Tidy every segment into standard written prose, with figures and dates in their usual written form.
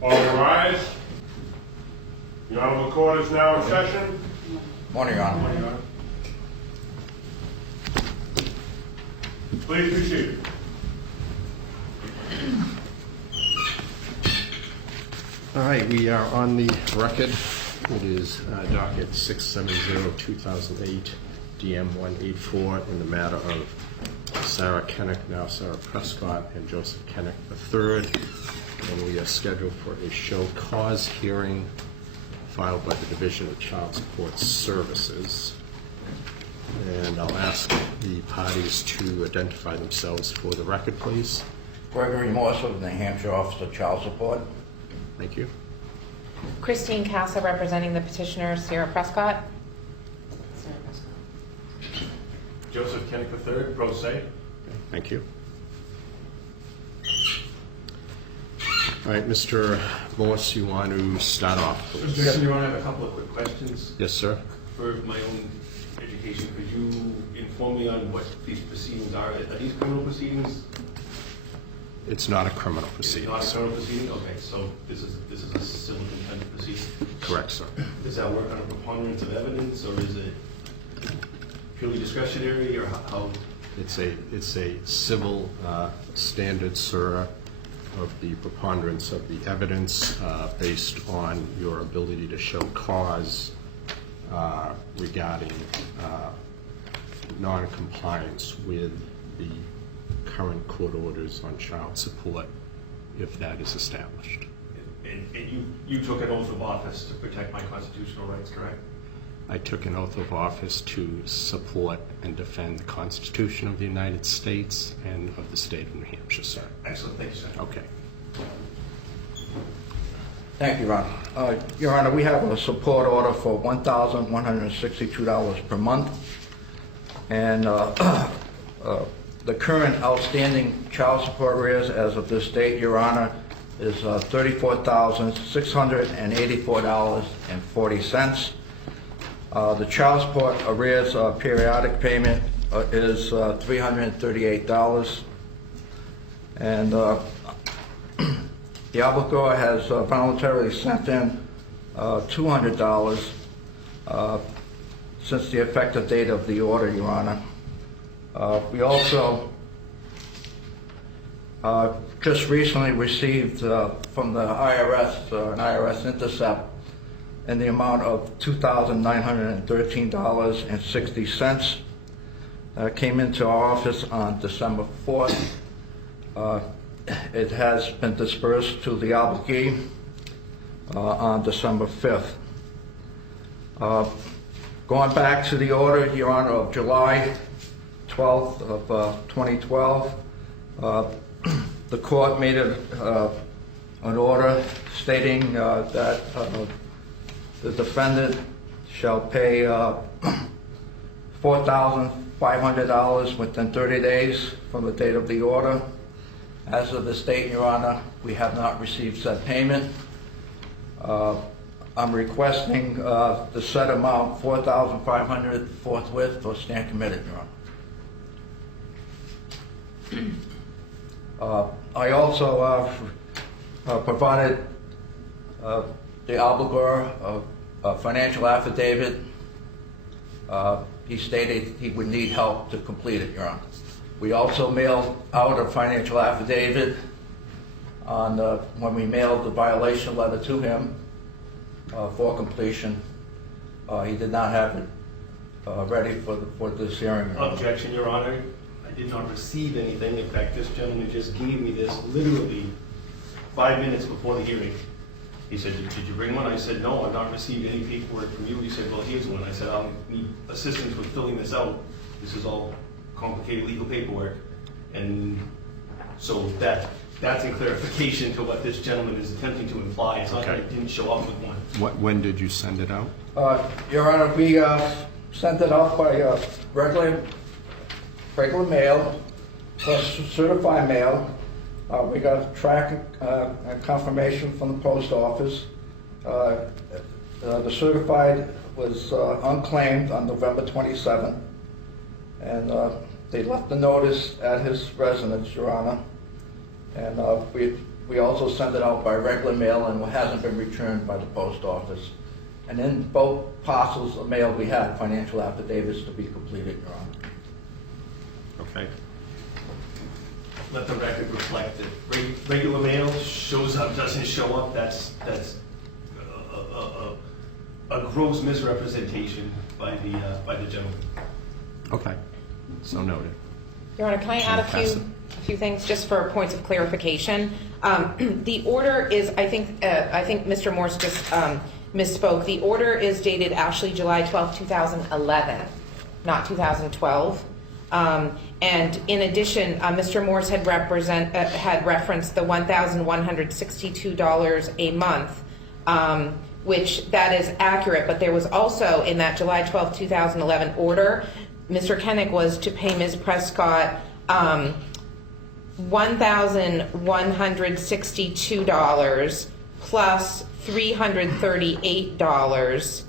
All rise. The Honorable Court is now in session. Morning, Your Honor. Morning, Your Honor. Please be seated. All right, we are on the record. It is docket 670-2008, DM-184, in the matter of Sarah Kenick, now Sarah Prescott, and Joseph Kenick III. And we are scheduled for a show cause hearing filed by the Division of Child Support Services. And I'll ask the parties to identify themselves for the record, please. Gregory Morse of the New Hampshire Office of Child Support. Thank you. Christine Casa representing the petitioner, Sarah Prescott. Joseph Kenick III, pro se. Thank you. All right, Mr. Morse, you want to start off, please? Objection, Your Honor, I have a couple of quick questions. Yes, sir. For my own education, could you inform me on what these proceedings are? Are these criminal proceedings? It's not a criminal It's proceeding, not a sir. criminal proceeding? Okay, so this is a civil contempt proceeding. Correct, sir. Does that work on a preponderance of evidence, or is it purely discretionary, or how? It's a civil standard, sir, of the preponderance of the evidence based on your ability to show cause regarding non-compliance with the current court orders on child support, if that is established. And you took an oath of office to protect my constitutional rights, correct? I took an oath of office to support and defend the Constitution of the United States and of the state of New Hampshire, sir. Excellent, thank you, sir. Okay. Thank you, Your Honor. Your Honor, we have a support order for $1,162 per month. And the current outstanding child support arrears as of this date, Your Honor, is $34,684.40. The child support arrears periodic payment is $338. And the obligor has voluntarily sent in $200 since the effective date of the order, Your Honor. We also just recently received from the IRS, an Irs Intercept, in the amount of $2,913.60. Came into our office on December 4th. It has been dispersed to the obligee on December 5th. Going back to the order, Your Honor, of July 12th of 2012, the court made an order stating that the defendant shall pay $4,500 within 30 days from the date of the order. As of this date, Your Honor, we have not received said payment. I'm requesting the said amount, $4,500, forthwith or stand committed, Your Honor. I also provided the obligor a financial affidavit. He stated he would need help to complete it, Your Honor. We also mailed out a financial affidavit on when we mailed the violation letter to him for completion. He did not have it ready for this hearing, Your Honor. Objection, Your Honor. I did not receive anything. In fact, this gentleman just gave me this literally 5 minutes before the hearing. He said, did you bring one? I said, no, I've not received any paperwork from you. He said, well, here's one. I said, I'll need assistance with filling this out. This is all complicated legal paperwork. And so that's in clarification to what this gentleman is attempting to imply. It's not that I didn't show up with one. When did you send it out? Your Honor, we sent it out by regular mail, plus certified mail. We got track confirmation from the post office. The certified was unclaimed on November 27th, and they left the notice at his residence, Your Honor. And we We also sent it out by regular mail and it hasn't been returned by the post office. And in both parcels of mail, we had financial affidavits to be completed, Your Honor. Okay. Let the record reflect that regular mail shows up, doesn't show up, that's a gross misrepresentation by the gentleman. Okay. So noted. Your Honor, can I add a few things just for points of clarification? The order is, I think Mr. Morse just misspoke. The order is dated actually July 12, 2011, not 2012. And in addition, Mr. Morse had referenced the $1,162 a month, which that is accurate, but there was also in that July 12, 2011 order, Mr. Kenick was to pay Ms. Prescott $1,162 plus $338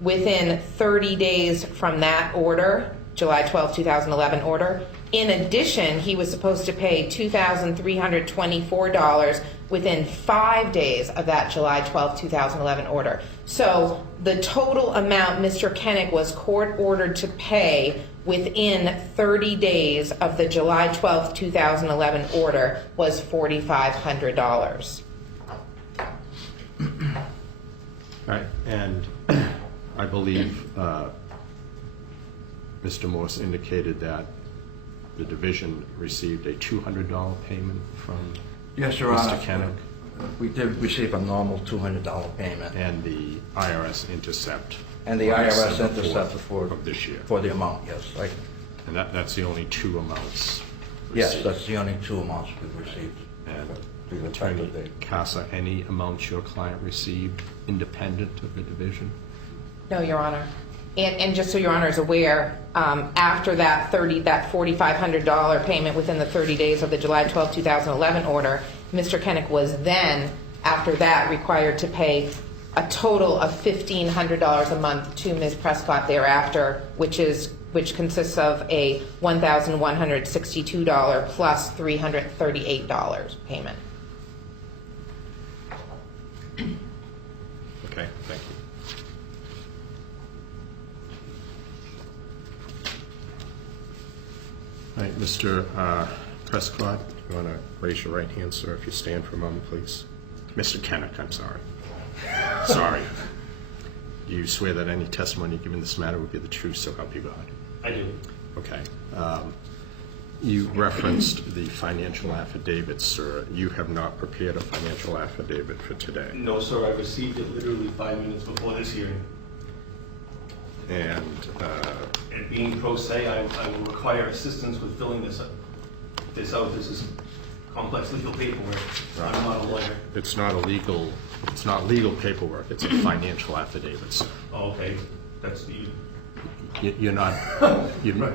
within 30 days from that order, July 12, 2011 order. In addition, he was supposed to pay $2,324 within 5 days of that July 12, 2011 order. So the total amount Mr. Kenick was court ordered to pay within 30 days of the July 12, 2011 order was $4,500. All right. And I believe Mr. Morse indicated that the division received a $200 payment from Yes, Your Honor. Mr. Kenick. We did receive a normal $200 payment. And the IRS Intercept. And the on IRS December 4th Intercept for of this year. For the amount, yes. And that's the only two amounts Yes, received. that's the only two amounts we've received. And Through the Attorney effective date. Casa, any amounts your client received independent of the division? No, Your Honor. And just so Your Honor is aware, after that $4,500 payment within the 30 days of the July 12, 2011 order, Mr. Kenick was then, after that, required to pay a total of $1,500 a month to Ms. Prescott thereafter, which consists of a $1,162 plus $338 payment. Okay, thank you. All right, Mr. Prescott, you want to raise your right hand, sir, if you stand for a moment, please? Mr. Kenick, I'm sorry. Sorry. Do you swear that any testimony given in this matter would be the truth, so help you God? I do. Okay. You referenced the financial affidavit, sir. You have not prepared a financial affidavit for today. No, sir, I received it literally 5 minutes before this hearing. And And being pro se, I will require assistance with filling this out. This is complex legal paperwork. I'm not a lawyer. it's not legal paperwork. It's a financial affidavit, sir. Oh, okay, that's you. You're not.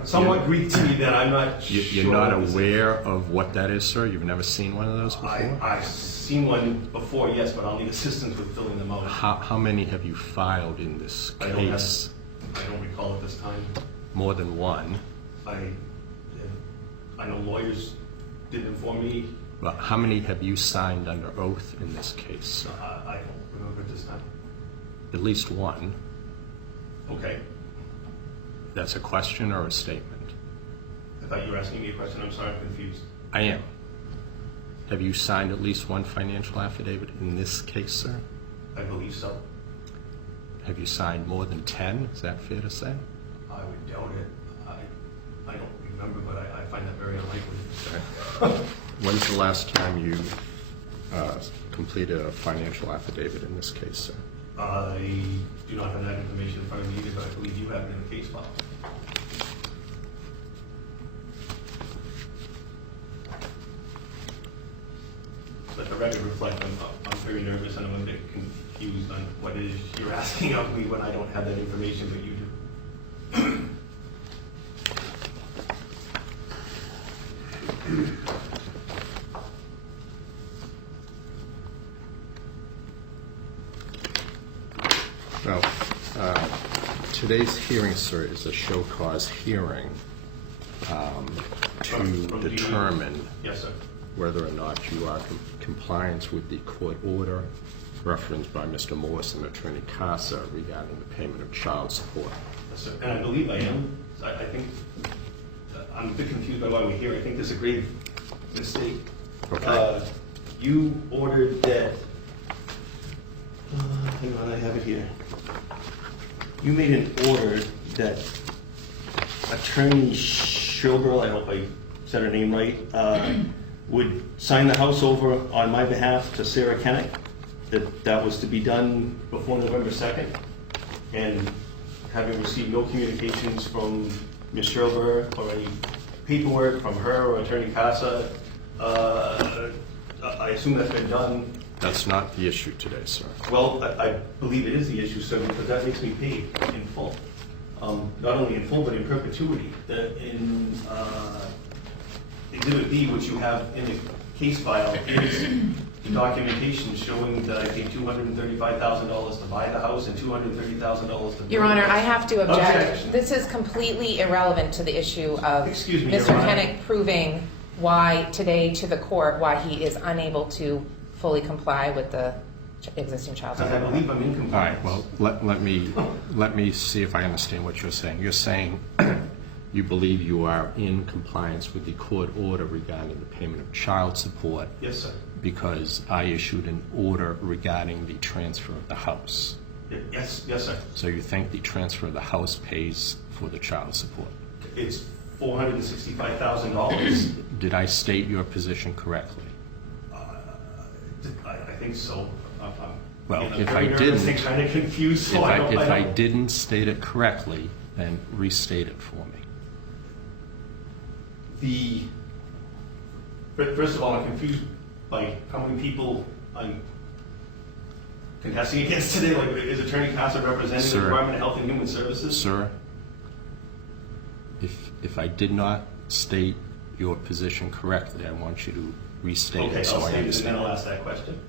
Somewhat Greek to me that I'm not sure. You're not aware of what that is, sir? You've never seen one of those before? I've seen one before, yes, but I'll need assistance with filling them out. How many have you filed in this I don't have- case? I don't recall at this time. More than one. I know lawyers did inform me. But how many have you signed under oath in this case, sir? I don't remember at this time. At least one. Okay. That's a question or a statement? I thought you were asking me a question. I'm sorry, I'm confused. I am. Have you signed at least one financial affidavit in this case, sir? I believe so. Have you signed more than 10? Is that fair to say? I would doubt it. I don't remember, but I find that very unlikely. When's the last time you completed a financial affidavit in this case, sir? I do not have that information in front of me either, but I believe you have it in the case file. Let the record reflect, I'm very nervous and I'm a bit confused on what it is you're asking of me when I don't have that information, but you do. Well, today's hearing, sir, is a show cause hearing to From the- determine Yes, sir. whether or not you are compliance with the court order referenced by Mr. Morse and Attorney Casa regarding the payment of child support? Yes, sir. And I believe I am. I think, I'm a bit confused by why we're here. I think there's a grave mistake. Okay. You ordered that, hang on, I have it here. You made an order that Attorney Shilberl, I hope I said her name right, would sign the house over on my behalf to Sarah Kenick, that was to be done before November 2nd. And having received no communications from Ms. Shilberl or any paperwork from her or Attorney Casa, I assume that's been done. That's not the issue today, sir. Well, I believe it is the issue, sir, because that makes me paid in full. Not only in full, but in perpetuity. In Exhibit B, which you have in the case file, is the documentation showing that I paid $235,000 to buy the house and $230,000 to build Your Honor, the house. I have to object. Objection. This is completely irrelevant to the issue of Excuse me, Your Mr. Honor. Kenick proving why today to the court why he is unable to fully comply with the existing child Because I support. believe I'm in All compliance. right, well, let me see if I understand what you're saying. You're saying you believe you are in compliance with the court order regarding the payment of child support Yes, sir. because I issued an order regarding the transfer of the house. Yes, sir. So you think the transfer of the house pays for the child support? It's $465,000. Did I state your position correctly? I think so. Well, I'm if very I nervous and didn't- kind of confused, so I don't. If I didn't state it correctly, then restate it for me. First of all, I'm confused by how many people I'm contesting against today. Like, is Attorney Casa representing the Sir. Department of Health and Human Services? Sir, if I did not state your position correctly, I want you to restate Okay, it so I'll I state it and then understand. I'll ask that question.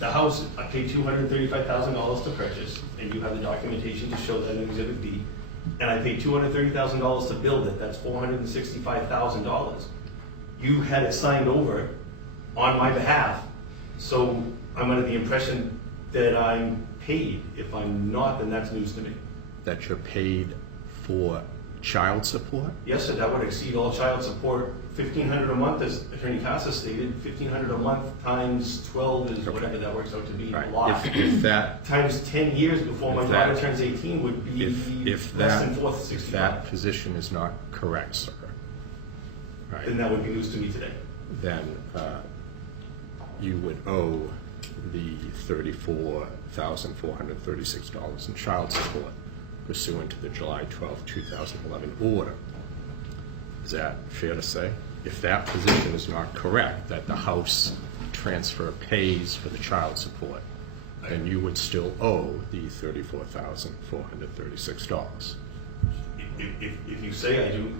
The house, I paid $235,000 to purchase, and you have the documentation to show that in Exhibit B. And I paid $230,000 to build it, that's $465,000. You had it signed over on my behalf, so I'm under the impression that I'm paid. If I'm not, then that's news to me. That you're paid for child support? Yes, sir, that would exceed all child support. $1,500 a month, as Attorney Casa stated, $1,500 a month times 12 is whatever that works out to be, a Right. lot. If that Times 10 years before my If daughter that- turns 18 would be if less that than if that $465. position is not correct, sir, right, Then that would be news to me today. then you would owe the $34,436 in child support pursuant to the July 12, 2011 order. Is that fair to say? If that position is not correct, that the house transfer pays for the child support, then you would still owe the $34,436. If you say I do,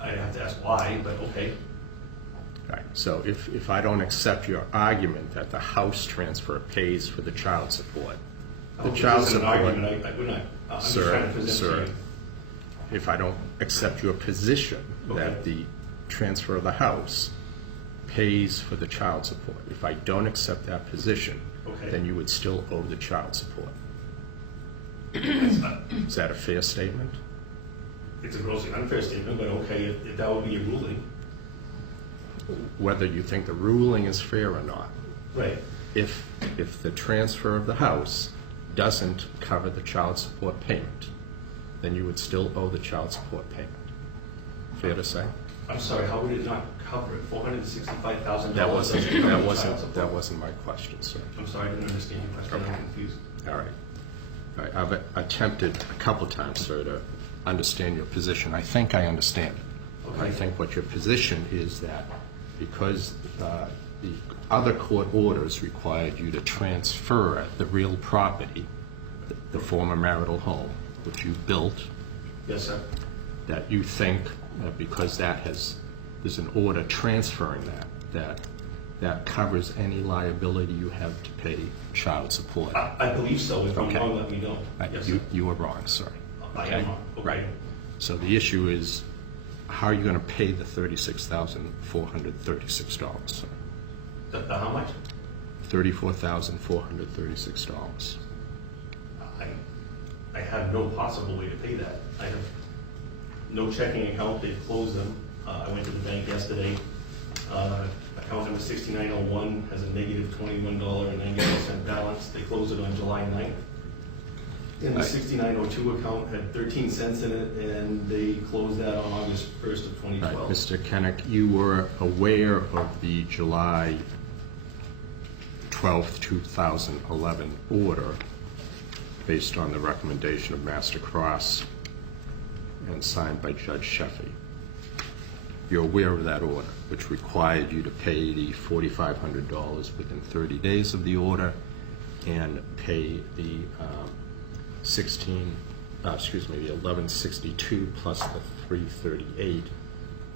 I have to ask why, but okay. Right, so if I don't accept your argument that the house transfer pays for the child support, the child This isn't an support, argument, I'm just trying to present sir, to you. if I don't accept your position Okay. that the transfer of the house pays for the child support, if I don't accept that position, Okay. then you would still owe the child support. It's Is that a fair statement? a grossly unfair statement, but okay, if that would be a ruling. Whether you think the ruling is fair or not, Right. if the transfer of the house doesn't cover the child support payment, then you would still owe the child support payment. Fair to say? I'm sorry, how would it not cover it? $465,000? That doesn't cover child support? that wasn't my question, sir. I'm sorry, I didn't understand your question, I'm confused. All right. All right, I've attempted a couple times, sir, to understand your position. I think I understand it. Okay. I think what your position is that because the other court orders required you to transfer the real property, the former marital home, which you built, Yes, sir. that you think that because there's an order transferring that covers any liability you have to pay child support. I believe so. If I'm Okay. wrong, let me know. Right, Yes, you sir. were wrong, sir. I am wrong. Okay. Right. So the issue is, how are you going to pay the $36,436, sir? The how much? $34,436. I have no possible way to pay that. I have no checking account, they've closed them. I went to the bank yesterday. Account number 6901 has a negative $21.99 balance. They closed it on July 9th. And the 6902 account had 13 cents in it, and they closed that on August 1st of 2012. Right, Mr. Kenick, you were aware of the July 12th, 2011 order based on the recommendation of Master Cross and signed by Judge Sheffy. You're aware of that order, which required you to pay the $4,500 within 30 days of the order and pay the the 1162 plus the 338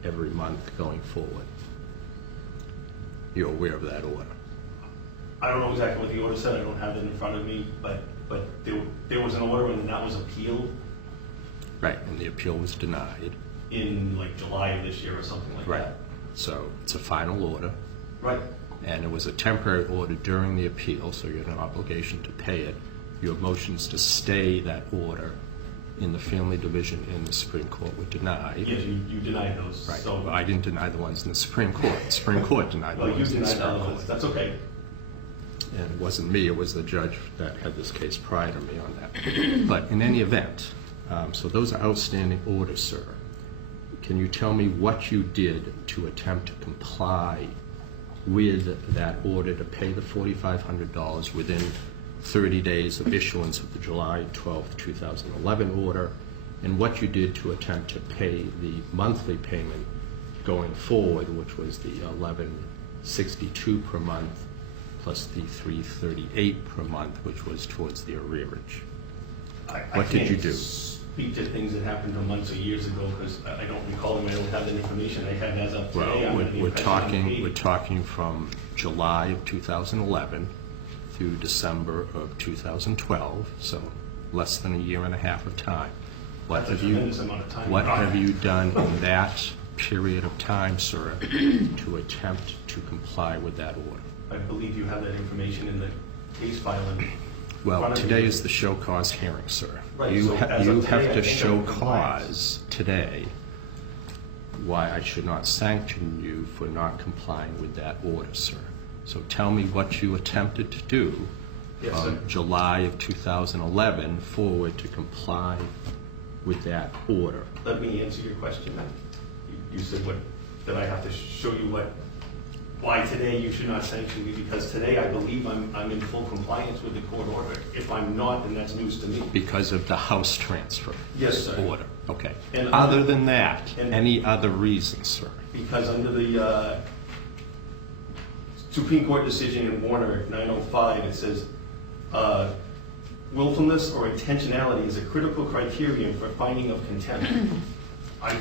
every month going forward. You're aware of that order. I don't know exactly what the order said, I don't have it in front of me, but there was an order and that was appealed Right, and the appeal was denied. in like July of this year or something like Right. that. So it's a final order, Right. and it was a temporary order during the appeal, so you had an obligation to pay it. Your motions to stay that order in the family division in the Supreme Court were denied. Yes, you denied those. Right, So, well, I didn't deny the ones in the Supreme Court. The Supreme Court denied the well, you ones in the denied the Supreme other ones. Court. That's okay. And it wasn't me, it was the judge that had this case prior to me on that. But in any event, so those are outstanding orders, sir. Can you tell me what you did to attempt to comply with that order to pay the $4,500 within 30 days of issuance of the July 12, 2011 order, and what you did to attempt to pay the monthly payment going forward, which was the $1162 per month plus the $338 per month, which was towards the arrearage? What did you do? I can't speak to things that happened months or years ago because I don't recall them. I don't have that information I have as of today. Well, I'm under the we're impression I'm paid. talking from July of 2011 through December of 2012, so less than a year and a half of time. That's a tremendous amount of time. What have you done in that period of time, sir, to attempt to comply with that order? I believe you have that information in the case file. Well, today is the show cause hearing, sir. Right, You so have as of today, I to think show I'm in compliance. cause today why I should not sanction you for not complying with that order, sir. So tell me what you attempted to do Yes, from sir. July of 2011 forward to comply with that order. Let me answer your question then. You said that I have to show you why today you should not sanction me, because today I believe I'm in full compliance with the court order. If I'm not, then that's news to me. Because of the house transfer Yes, sir. order. Okay. And Other than that, and- any other reason, sir? Because under the Supreme Court decision in Warner 905, it says, willfulness or intentionality is a critical criterion for finding of contempt. I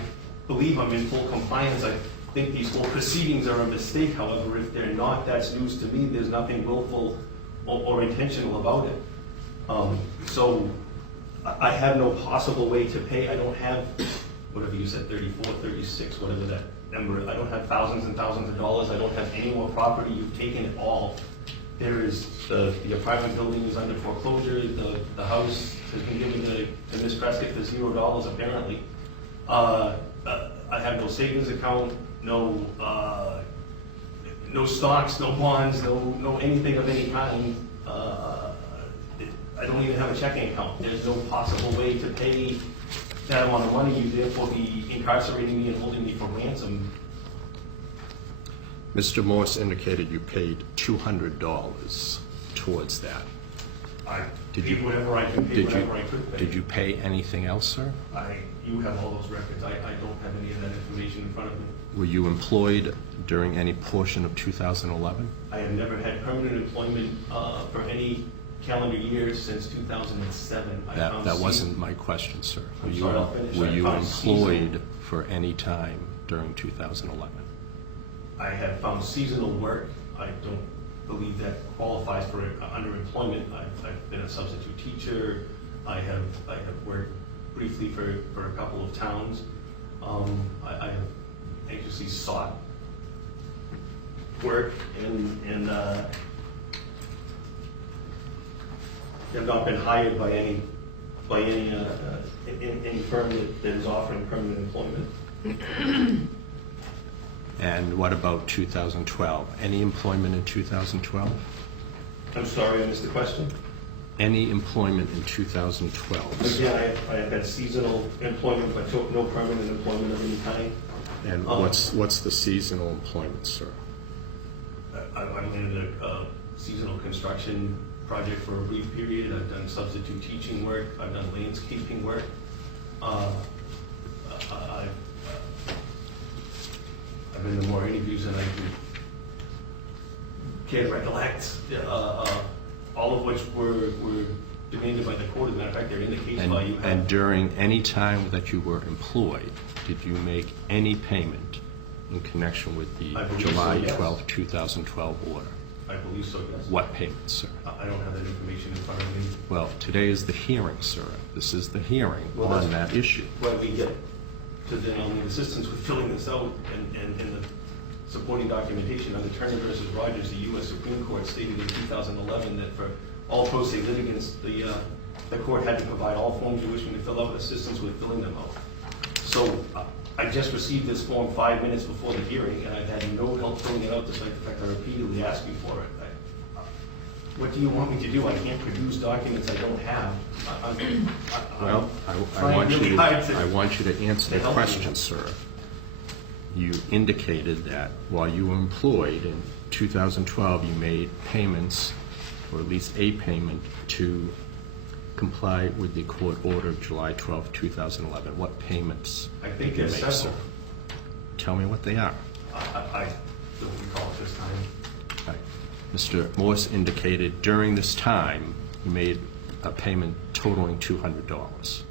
believe I'm in full compliance. I think these whole proceedings are a mistake. However, if they're not, that's news to me. There's nothing willful or intentional about it. So I have no possible way to pay. I don't have, whatever you said, 34, 36, whatever that number. I don't have thousands and thousands of dollars. I don't have any more property. You've taken it all. There is, the apartment building is under foreclosure. The house has been given to Ms. Prescott for $0 apparently. I have no savings account, no stocks, no bonds, no anything of any kind. I don't even have a checking account. There's no possible way to pay that amount of money. You therefore be incarcerating me and holding me for ransom. Mr. Morse indicated you paid $200 towards that. I Did paid you- whatever I could pay, Did whatever I you, could pay. did you pay anything else, sir? You have all those records. I don't have any of that information in front of me. Were you employed during any portion of 2011? I have never had permanent employment for any calendar year since 2007. I found That wasn't my question, sir. I'm sorry, I'll finish. Were I you found employed for any time during 2011? I have found seasonal work. I don't believe that qualifies for underemployment. I've been a substitute teacher. I have worked briefly for a couple of towns. I have anxiously sought work and have not been hired by any firm that is offering permanent employment. And what about 2012? Any employment in 2012? I'm sorry, I missed the question. Any employment in 2012? Again, I have had seasonal employment, but no permanent employment of any kind. And what's the seasonal employment, sir? I'm in a seasonal construction project for a brief period. I've done substitute teaching work. I've done landscaping work. I've been to more interviews than I can recollect, all of which were demanded by the court. As a matter of fact, they're in the case file you have. And during any time that you were employed, did you make any payment in connection with the I believe so, July yes. 12, 2012 order? I believe so, yes. What payment, sir? I don't have that information in front of me. Well, today is the hearing, sir. This is the hearing Well, on that's- that issue. When we get to then I'll need assistance with filling this out and the supporting documentation under Turner versus Rogers, the U.S. Supreme Court stated in 2011 that for all pro se litigants, the court had to provide all forms you wish me to fill out, assistance with filling them out. So I just received this form 5 minutes before the hearing, and I've had no help filling it out, despite the fact I repeatedly asked you for it. What do you want me to do? I can't produce documents I don't have. Well, I trying want really you hard to- to answer the help question, you. sir. You indicated that while you were employed in 2012, you made payments, or at least a payment, to comply with the court order of July 12, 2011. What payments I did think you there's make, sir? several. Tell me what they are. I don't recall at this time. Right. Mr. Morse indicated during this time, you made a payment totaling $200.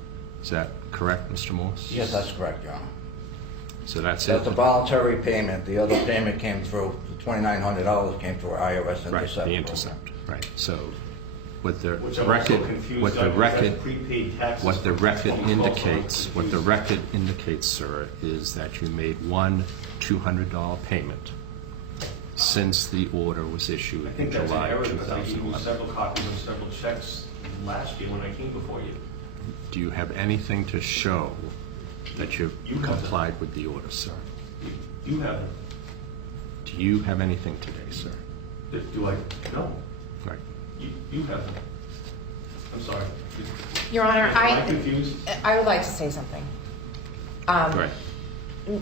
Is that correct, Mr. Morse? Yes, that's correct, Your Honor. So that's it? That's a voluntary payment. The other payment came through, the $2,900 came through Irs Intercept. Right, the intercept, right. So what the Which I'm record, also confused what the on, because record, that's prepaid taxes what the for record 2012, indicates, so I'm what the confused. record indicates, sir, is that you made one $200 payment since the order was issued I in think that's an July error, because I gave you 2011. several copies of several checks last year when I came before you. Do you have anything to show that you've You have that. complied with the order, sir? You haven't. Do you have anything today, sir? Do I? No. Right. You haven't. I'm sorry. Your Honor, Am I confused? I would like to say something. Right.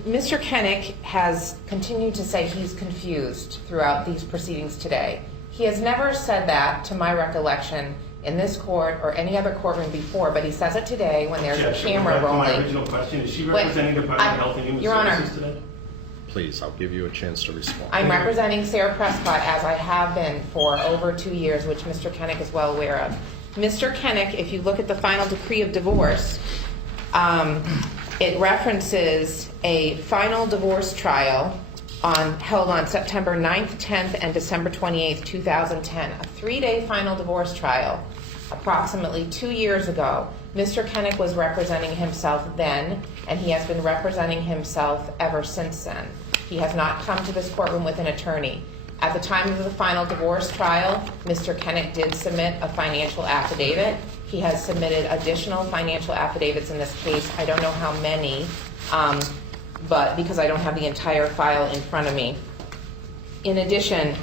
Mr. Kenick has continued to say he's confused throughout these proceedings today. He has never said that, to my recollection, in this court or any other courtroom before, but he says it today when there's a Objection. camera Back to my rolling. original question, is she Wait, representing the Department of Health and Human Your Honor. Services today? Please, I'll give you a chance to respond. I'm representing Sarah Prescott, as I have been for over 2 years, which Mr. Kenick is well aware of. Mr. Kenick, if you look at the final decree of divorce, it references a final divorce trial held on September 9th, 10th, and December 28th, 2010. A 3-day final divorce trial, approximately 2 years ago. Mr. Kenick was representing himself then, and he has been representing himself ever since then. He has not come to this courtroom with an attorney. At the time of the final divorce trial, Mr. Kenick did submit a financial affidavit. He has submitted additional financial affidavits in this case. I don't know how many, but because I don't have the entire file in front of me. In addition,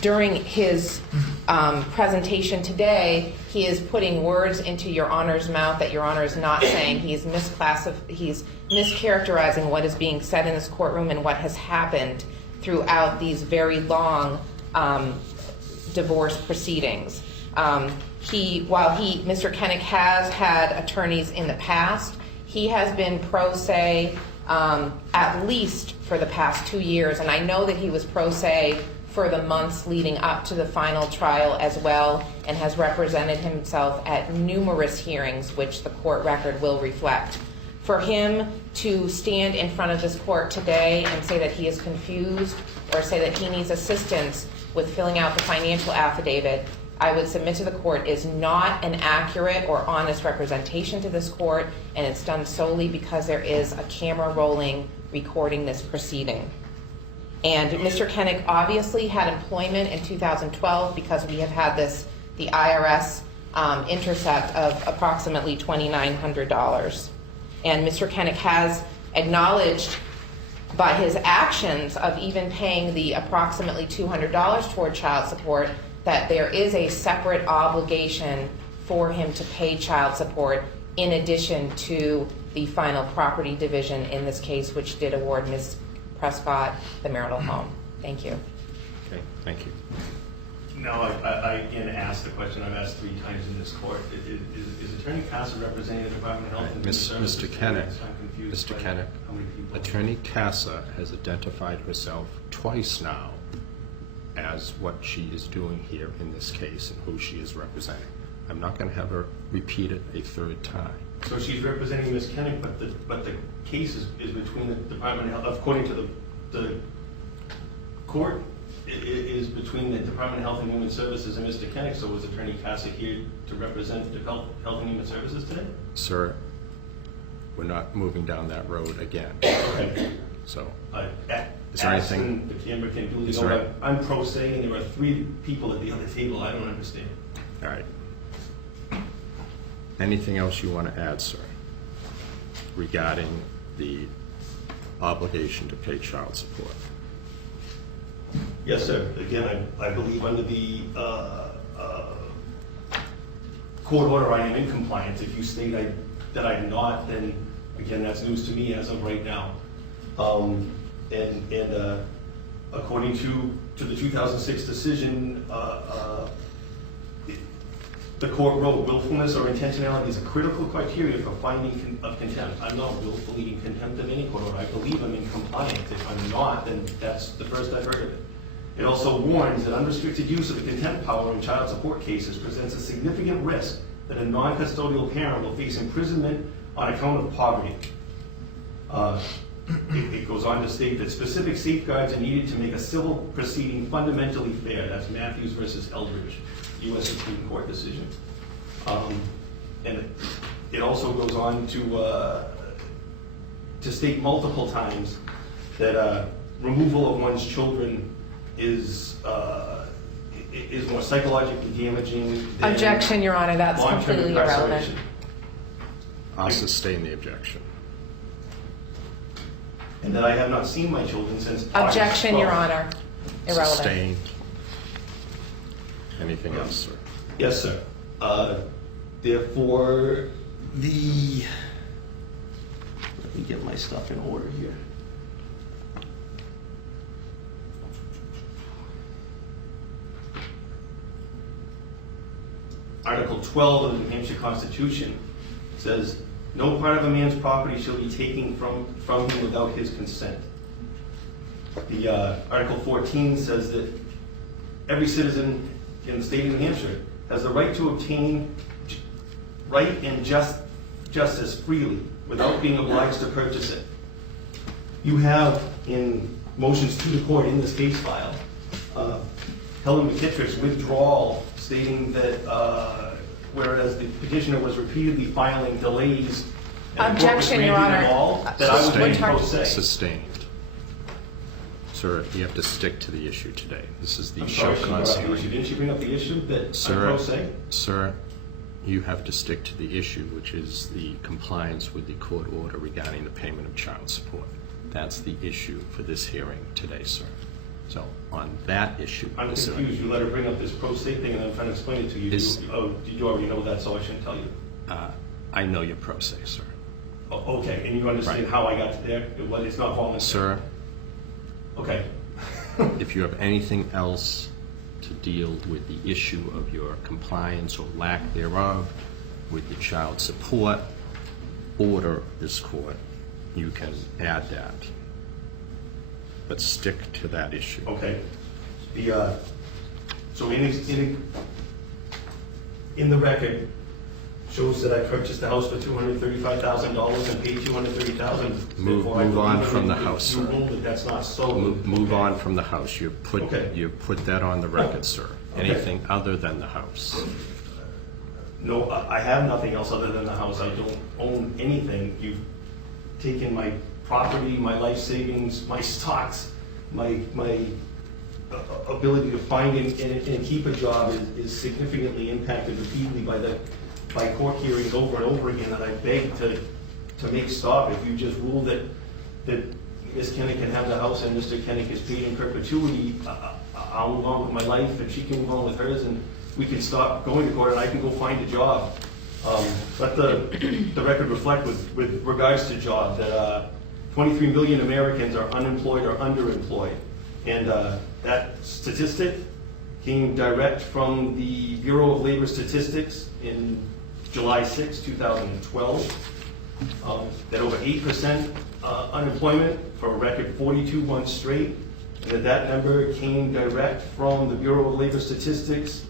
during his presentation today, he is putting words into Your Honor's mouth that Your Honor is not saying. He's mischaracterizing what is being said in this courtroom and what has happened throughout these very long divorce proceedings. Mr. Kenick has had attorneys in the past, he has been pro se at least for the past 2 years, and I know that he was pro se for the months leading up to the final trial as well, and has represented himself at numerous hearings, which the court record will reflect. For him to stand in front of this court today and say that he is confused or say that he needs assistance with filling out the financial affidavit, I would submit to the court is not an accurate or honest representation to this court, and it's done solely because there is a camera rolling recording this proceeding. And Mr. Kenick obviously had employment in 2012 because we have had the IRS intercept of approximately $2,900. And Mr. Kenick has acknowledged by his actions of even paying the approximately $200 toward child support that there is a separate obligation for him to pay child support in addition to the final property division in this case, which did award Ms. Prescott the marital home. Thank you. Okay, thank you. Now, I again asked the question I've asked 3 times in this court. Is Attorney Casa representing the Department of Health and Human Services? Mr. Kenick, I'm confused Mr. by Kenick, how many people- Attorney Casa has identified herself twice now as what she is doing here in this case and who she is representing. I'm not going to have her repeat it a 3rd time. So she's representing Ms. Kenick, but the case is between the Department of Health, according to the court, is between the Department of Health and Human Services and Mr. Kenick. So was Attorney Casa here to represent the Health and Human Services today? Sir, we're not moving down that road again. Okay. So, Is there anything- The camera can duly Is know there- that I'm pro se and there are 3 people at the other table. I don't understand. all right. Anything else you want to add, sir, regarding the obligation to pay child support? Yes, sir. Again, I believe under the court order, I am in compliance. If you state that I'm not, then again, that's news to me as of right now. And according to the 2006 decision, the court wrote, willfulness or intentionality is a critical criteria for finding of contempt. I'm not willfully in contempt of any court order. I believe I'm in compliance. If I'm not, then that's the first I've heard of it. It also warns that unrestricted use of the contempt power in child support cases presents a significant risk that a non-custodial parent will face imprisonment on account of poverty. It goes on to state that specific safeguards are needed to make a civil proceeding fundamentally fair. That's Matthews versus Eldridge, U.S. Supreme Court decision. And it also goes on to state multiple times that removal of one's children is more psychologically damaging than Objection, Your Honor, that's long-term completely irrelevant. incarceration. I'll sustain the objection. And that I have not seen my children since August Objection, Your 12th. Honor. Irrelevant. Sustained. Anything else, sir? Yes, sir. Therefore, let me get my stuff in order here. Article 12 of the New Hampshire Constitution says, no part of a man's property shall be taken from him without his consent. The Article 14 says that every citizen in the state of New Hampshire has the right to obtain right and justice freely without being obliged to purchase it. You have in motions to the court in this case file, Helen McKittrick's withdrawal stating that whereas the petitioner was repeatedly filing delays and the court was Objection, Your granting them Honor. all, that I would be Sustained. pro se. Sustained. Sir, you have to stick to the issue today. This is the I'm show sorry, she brought cause up the issue. hearing. Didn't she bring up the issue that I'm Sir, pro se? Sir, you have to stick to the issue, which is the compliance with the court order regarding the payment of child support. That's the issue for this hearing today, sir. So on that issue, I'm sir, confused. You let her bring up this pro se thing and I'm trying to explain it to you. Is- Did you already know that, so I shouldn't tell you? I know you're pro se, sir. Oh, okay, and you understand Right. how I got to there? It's not voluntary? Sir, Okay. if you have anything else to deal with the issue of your compliance or lack thereof with the child support order of this court, you can add that. But stick to that issue. Okay. So in the record shows that I purchased the house for $235,000 and paid $230,000. Move Therefore, I on believe from the you- house, You sir. ruled that that's not so. Move Okay. on from the house. You Okay. put that on the record, sir. Okay. Anything other than the house? No, I have nothing else other than the house. I don't own anything. You've taken my property, my life savings, my stocks, my ability to find and keep a job is significantly impacted repeatedly by court hearings over and over again, and I beg to make stop. If you just rule that Ms. Kenick can have the house and Mr. Kenick is paid in perpetuity, I'll move on with my life and she can move on with hers, and we can stop going to court and I can go find a job. Let the record reflect with regards to job that 23 million Americans are unemployed or underemployed. And that statistic came direct from the Bureau of Labor Statistics in July 6, 2012. That over 8% unemployment for a record 42 months straight. And that number came direct from the Bureau of Labor Statistics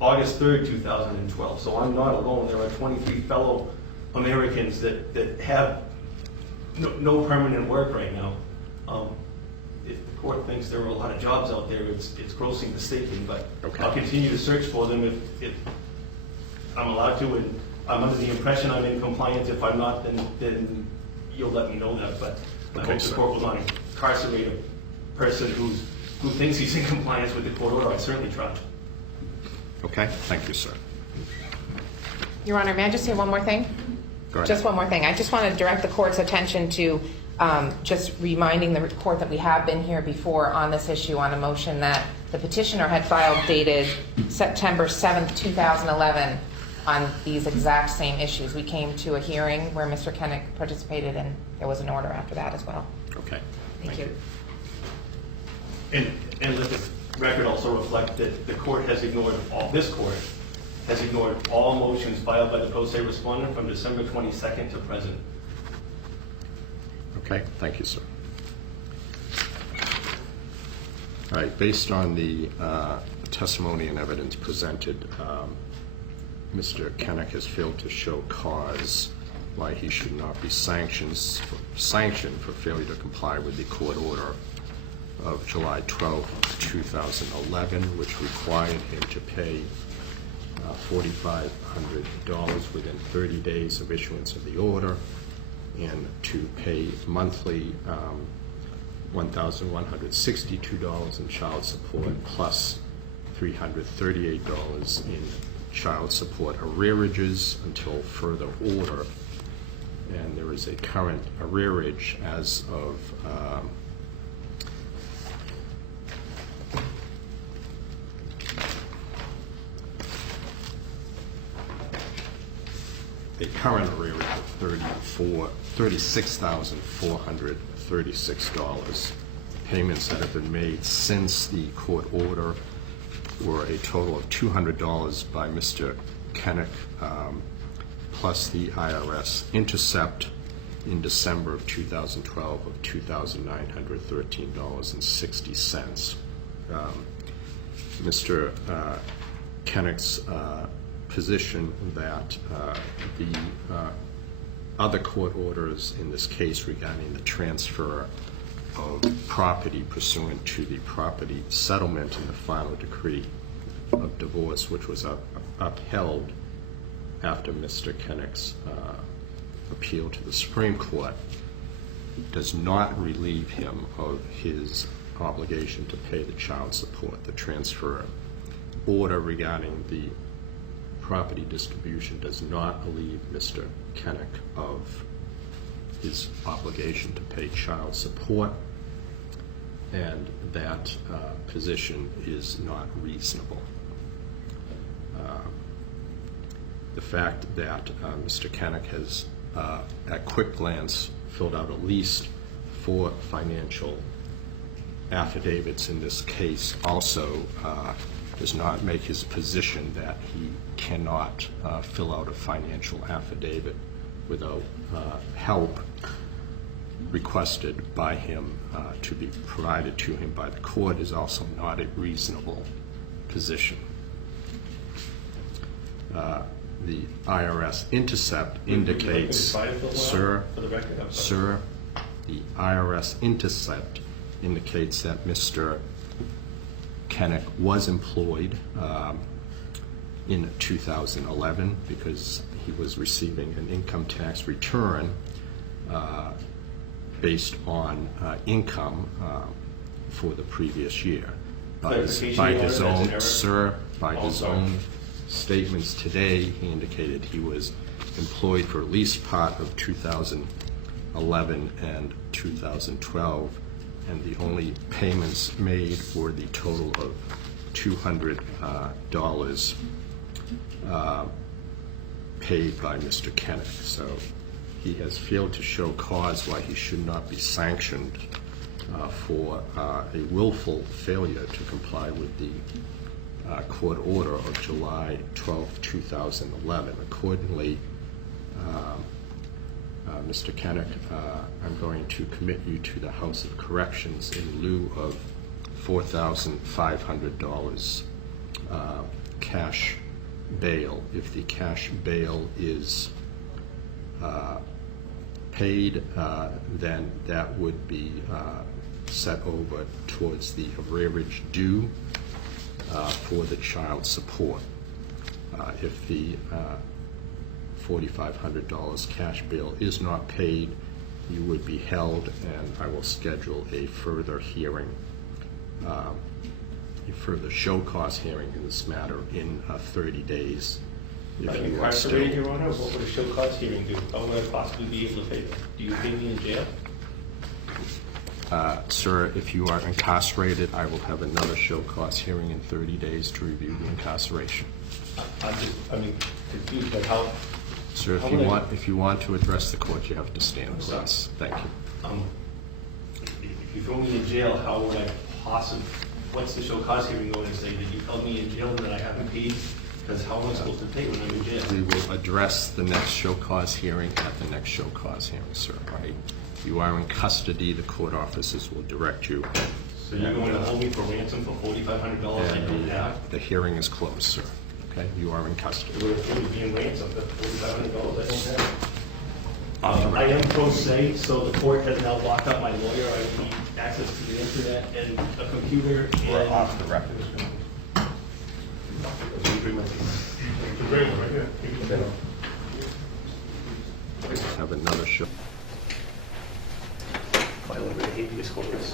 August 3rd, 2012. So I'm not alone. There are 23 fellow Americans that have no permanent work right now. If the court thinks there are a lot of jobs out there, it's grossly mistaken, but Okay. I'll continue to search for them if I'm allowed to, and I'm under the impression I'm in compliance. If I'm not, then you'll let me know that, but I Okay, hope the sir. court will not incarcerate a person who thinks he's in compliance with the court order. I certainly try. Okay, thank you, sir. Your Honor, may I just say one more thing? Go ahead. Just one more thing. I just want to direct the court's attention to just reminding the court that we have been here before on this issue on a motion that the petitioner had filed dated September 7th, 2011 on these exact same issues. We came to a hearing where Mr. Kenick participated and there was an order after that as well. Okay. Thank you. And let the record also reflect that the court has ignored this court has ignored all motions filed by the pro se respondent from December 22nd to present. Okay, thank you, sir. All right, based on the testimony and evidence presented, Mr. Kenick has failed to show cause why he should not be sanctioned for failure to comply with the court order of July 12, 2011, which required him to pay $4,500 within 30 days of issuance of the order, and to pay monthly $1,162 in child support plus $338 in child support arrearages until further order. And there is a current arrearage as of $36,436. Payments that have been made since the court order were a total of $200 by Mr. Kenick, plus the Irs Intercept in December of 2012 of $2,913.60. Mr. Kenick's position that the other court orders in this case regarding the transfer of property pursuant to the property settlement in the final decree of divorce, which was upheld after Mr. Kenick's appeal to the Supreme Court, does not relieve him of his obligation to pay the child support. The transfer order regarding the property distribution does not relieve Mr. Kenick of his obligation to pay child support, and that position is not reasonable. The fact that Mr. Kenick has, at quick glance, filled out at least 4 financial affidavits in this case also does not make his position that he cannot fill out a financial affidavit without help requested by him to be provided to him by the court is also not a reasonable position. the IRS Intercept indicates, sir, the IRS Intercept indicates that Mr. Kenick was employed in 2011 because he was receiving an income tax return based on income for the previous year. By his own statements today, he indicated he was employed for at least part of 2011 and 2012, and the only payments made were the total of $200 paid by Mr. Kenick. So he has failed to show cause why he should not be sanctioned for a willful failure to comply with the court order of July 12, 2011. Accordingly, Mr. Kenick, I'm going to commit you to the House of Corrections in lieu of $4,500 cash bail. If the cash bail is paid, then that would be set over towards the arrearage due for the child support. If the $4,500 cash bail is not paid, you would be held, and I will schedule a further hearing, a further show cause hearing in this matter in 30 days. If you are Incarcerated, still, Your Honor, what would a show cause hearing do? How would I possibly be able to pay them? Do you pay me in jail? sir, if you are incarcerated, I will have another show cause hearing in 30 days to review the incarceration. I'm confused by how. Sir, if you want to address the court, you have to stand with us. Thank you. If you throw me in jail, how would I possibly, what's the show cause hearing going to say? That you held me in jail and that I haven't paid? Because how am I supposed to pay when I'm in jail? We will address the next show cause hearing at the next show cause hearing, sir, right? You are in custody. The court officers will direct you. So you're going to hold me for ransom for $4,500 I don't have? The hearing is closed, sir. Okay? You are in custody. You're going to hold me in ransom for $4,500 I don't have? I am pro se, so the court has now locked up my lawyer. I need access to the internet and a computer and... We're off the record. Have another show. File over the habeas corpus.